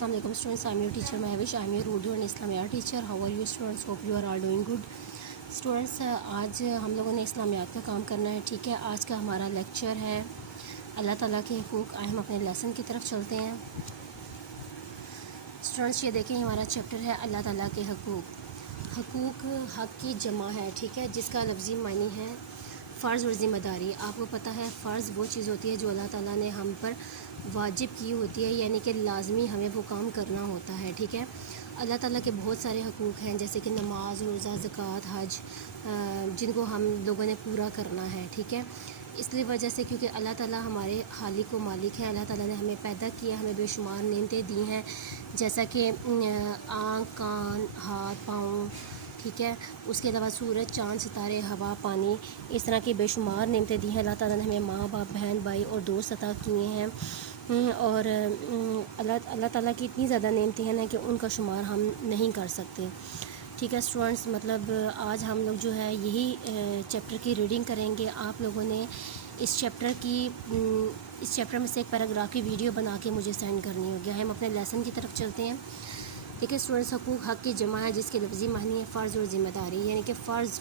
Assalamu alaikum students, I am your teacher Mahwish. I am your Urdu and Islamiyat teacher. How are you students? Hope you are all doing good. Students, आज हम लोगों ने इस्लामियात का काम करना है. ठीक है, आज का हमारा लेक्चर है अल्लाह ताला के हुकूक. आए हम अपने लेसन की तरफ चलते हैं. स्टूडेंट्स, ये देखें हमारा चैप्टर है अल्लाह ताला के हुकूक. हुकूक हक़ की जमा है, ठीक है, जिसका लफ्ज़ी मानी है फ़र्ज़ और ज़िम्मेदारी. आपको पता है फ़र्ज़ वो चीज़ होती है जो अल्लाह ताला ने हम पर वाजिब की होती है, यानी कि लाजमी हमें वो काम करना होता है. ठीक है, अल्लाह ताला के बहुत सारे हुकूक हैं, जैसे कि नमाज, रोज़ा, ज़कात, हज, जिनको हम लोगों ने पूरा करना है. ठीक है, इसलिए वजह से क्योंकि अल्लाह ताला हमारे खालिक व मालिक है. अल्लाह ताला ने हमें पैदा किया, हमें बेशुमार नेमतें दी हैं, जैसा कि आँख, कान, हाथ, पाँव. ठीक है, उसके अलावा सूरज, चाँद, सितारे, हवा, पानी, इस तरह की बेशुमार नेमतें दी हैं. अल्लाह ताला ने हमें माँ बाप, बहन भाई और दोस्त अता किए हैं. और अल्लाह ताला की इतनी ज़्यादा नेमतें हैं ना कि उनका शुमार हम नहीं कर सकते. ठीक है स्टूडेंट्स, मतलब आज हम लोग जो है यही चैप्टर की रीडिंग करेंगे. आप लोगों ने इस चैप्टर में से एक पैराग्राफ की वीडियो बना के मुझे सेंड करनी होगी. हम अपने लेसन की तरफ चलते हैं. देखिए स्टूडेंट्स, हुकूक हक़ की जमा है जिसके लफ्ज़ी मानी है फ़र्ज़ और ज़िम्मेदारी. यानी कि फ़र्ज़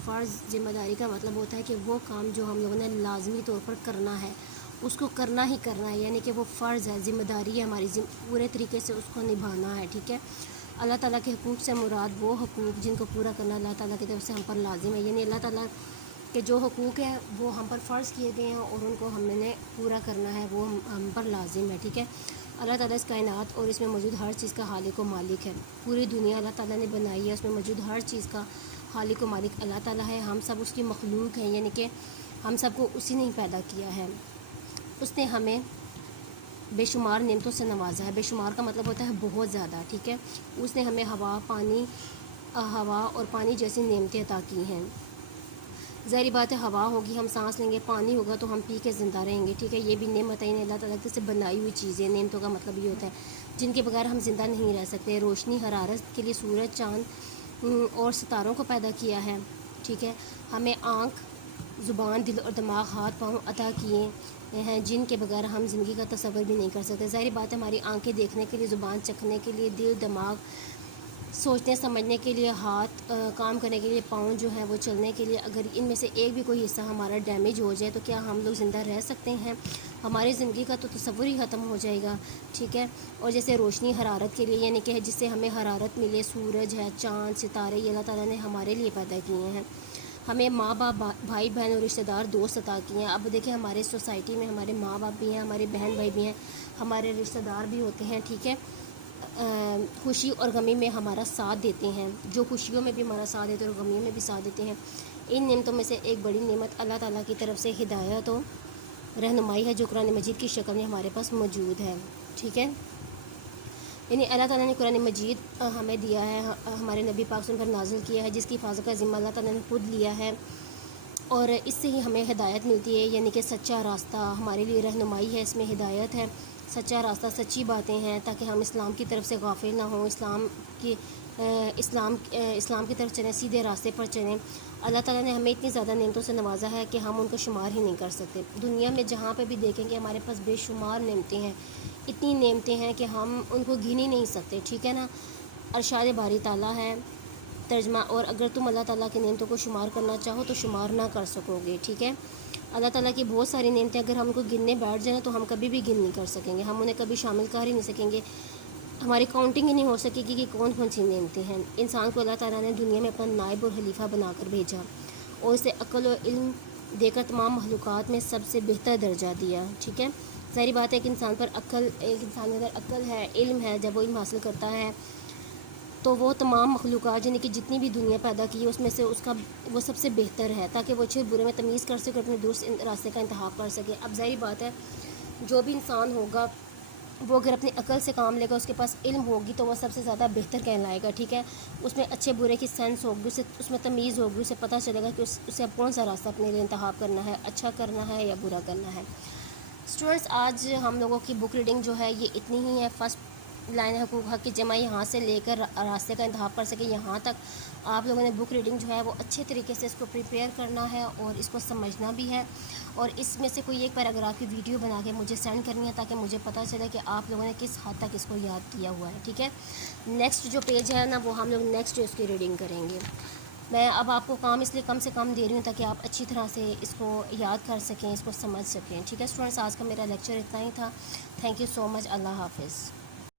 ज़िम्मेदारी का मतलब होता है कि वो काम जो हम लोगों ने लाजमी तौर पर करना है उसको करना ही करना है, यानी कि वो फ़र्ज़ है, ज़िम्मेदारी है हमारी, पूरे तरीके से उसको निभाना है. ठीक है, अल्लाह ताला के हुकूक से मुराद वो हुकूक जिनको पूरा करना अल्लाह ताला की तरफ से हम पर लाजिम है. यानी अल्लाह ताला के जो हुकूक हैं वो हम पर फ़र्ज़ किए गए हैं और उनको हमने पूरा करना है, वो हम पर लाजिम है. ठीक है, अल्लाह ताला इस कायनात और इसमें मौजूद हर चीज़ का खालिक व मालिक है. पूरी दुनिया अल्लाह ताला ने बनाई है, उसमें मौजूद हर चीज़ का खालिक व मालिक अल्लाह ताला है. हम सब उसकी मखलूक हैं, यानी कि हम सबको उसी ने पैदा किया है. उसने हमें बेशुमार नेमतों से नवाजा है. बेशुमार का मतलब होता है बहुत ज़्यादा. ठीक है, उसने हमें हवा और पानी जैसी नेमतें अता की हैं. ज़ाहिर बात है हवा होगी हम सांस लेंगे, पानी होगा तो हम पी के ज़िंदा रहेंगे. ठीक है, ये भी नेमत है, अल्लाह ताला से बनाई हुई चीज़ें. नेमतों का मतलब ये होता है जिनके बगैर हम ज़िंदा नहीं रह सकते. रोशनी, हरारत के लिए सूरज, चाँद और सितारों को पैदा किया है. ठीक है, हमें आँख, ज़ुबान, दिल और दिमाग, हाथ पाँव अता किए हैं जिनके बगैर हम ज़िंदगी का तसव्वुर भी नहीं कर सकते. ज़ाहिर बात है हमारी आंखें देखने के लिए, ज़ुबान चखने के लिए, दिल, दिमाग सोचने समझने के लिए, हाथ काम करने के लिए, पाँव जो है वो चलने के लिए, अगर इनमें से एक भी कोई हिस्सा हमारा डैमेज हो जाए तो क्या हम लोग ज़िंदा रह सकते हैं? हमारी ज़िंदगी का तो तसव्वुर ही ख़त्म हो जाएगा. ठीक है, और जैसे रोशनी हरारत के लिए, यानी कि जिससे हमें हरारत मिले, सूरज है, चाँद, सितारे, ये अल्लाह ताला ने हमारे लिए पैदा किए हैं. हमें माँ बाप, भाई बहन और रिश्तेदार, दोस्त अता किए हैं. अब देखिए हमारे सोसाइटी में हमारे माँ बाप भी हैं, हमारे बहन भाई भी हैं, हमारे रिश्तेदार भी होते हैं. ठीक है, खुशी और गमी में हमारा साथ देते हैं. जो खुशियों में भी हमारा साथ देते हैं और गमियों में भी साथ देते हैं. इन नेमतों में से एक बड़ी नेमत अल्लाह ताला की तरफ से हिदायत और रहनुमाई है जो कुरान मजीद की शक्ल में हमारे पास मौजूद है. ठीक है, यानी अल्लाह ताला ने कुरान मजीद हमें दिया है, हमारे नबी पाक से पर नाजिल किया है, जिसकी हिफाजत का ज़िम्मा अल्लाह ताला ने खुद लिया है और इससे ही हमें हिदायत मिलती है. यानी कि सच्चा रास्ता हमारे लिए रहनुमाई है, इसमें हिदायत है. सच्चा रास्ता, सच्ची बातें हैं ताकि हम इस्लाम की तरफ से गाफिल ना हों, इस्लाम की तरफ चलें, सीधे रास्ते पर चलें. अल्लाह ताला ने हमें इतनी ज़्यादा नेमतों से नवाजा है कि हम उनको शुमार ही नहीं कर सकते. दुनिया में जहाँ पे भी देखेंगे हमारे पास बेशुमार नेमतें हैं, इतनी नेमतें हैं कि हम उनको गिन ही नहीं सकते. ठीक है ना, अरशाद बारी ताला है तर्जमा. और अगर तुम अल्लाह ताला की नेमतों को शुमार करना चाहो तो शुमार ना कर सकोगे. ठीक है, अल्लाह ताला की बहुत सारी नेमतें अगर हम उनको गिनने बैठ जाएँ तो हम कभी भी गिन नहीं कर सकेंगे, हम उन्हें कभी शामिल कर ही नहीं सकेंगे, हमारी काउंटिंग ही नहीं हो सकेगी कि कौन कौन सी नेमतें हैं. इंसान को अल्लाह ताला ने दुनिया में अपना नायब और खलीफा बनाकर भेजा और इसे अक्ल और इल्म देकर तमाम मखलूक़ात में सबसे बेहतर दर्जा दिया. ठीक है, ज़ाहिर बात है कि इंसान पर एक इंसान अगर अक्ल है, इल्म है, जब वो इल्म हासिल करता है तो वो तमाम मखलूक़ात यानी कि जितनी भी दुनिया पैदा की है उसमें से वो सबसे बेहतर है, ताकि वो अच्छे बुरे में तमीज़ कर सके, अपने दुरुस्त रास्ते का इंतखाब कर सके. अब ज़ाहिर बात है जो भी इंसान होगा वो अगर अपनी अकल से काम लेगा, उसके पास इल्म होगी तो वो सबसे ज़्यादा बेहतर कहलाएगा. ठीक है, उसमें अच्छे बुरे की सेंस होगी, उसमें तमीज़ होगी, उसे पता चलेगा कि उसे अब कौन सा रास्ता अपने लिए इंतखाब करना है, अच्छा करना है या बुरा करना है. स्टूडेंट्स, आज हम लोगों की बुक रीडिंग जो है ये इतनी ही है. फर्स्ट लाइन हकूक़ हक़ की जमा यहाँ से लेकर रास्ते का इंतखाब कर सकें, यहाँ तक आप लोगों ने बुक रीडिंग जो है वो अच्छे तरीके से इसको प्रिपेयर करना है और इसको समझना भी है, और इसमें से कोई एक पैराग्राफ की वीडियो बना के मुझे सेंड करनी है ताकि मुझे पता चले कि आप लोगों ने किस हद तक इसको याद किया हुआ है। ठीक है, नेक्स्ट जो पेज है ना वो हम लोग नेक्स्ट उसकी रीडिंग करेंगे। मैं अब आपको काम इसलिए कम से कम दे रही हूँ ताकि आप अच्छी तरह से इसको याद कर सकें, इसको समझ सकें। ठीक है स्टूडेंट्स, आज का मेरा लेक्चर इतना ही था। Thank you so much. अल्लाह हाफ़िज़।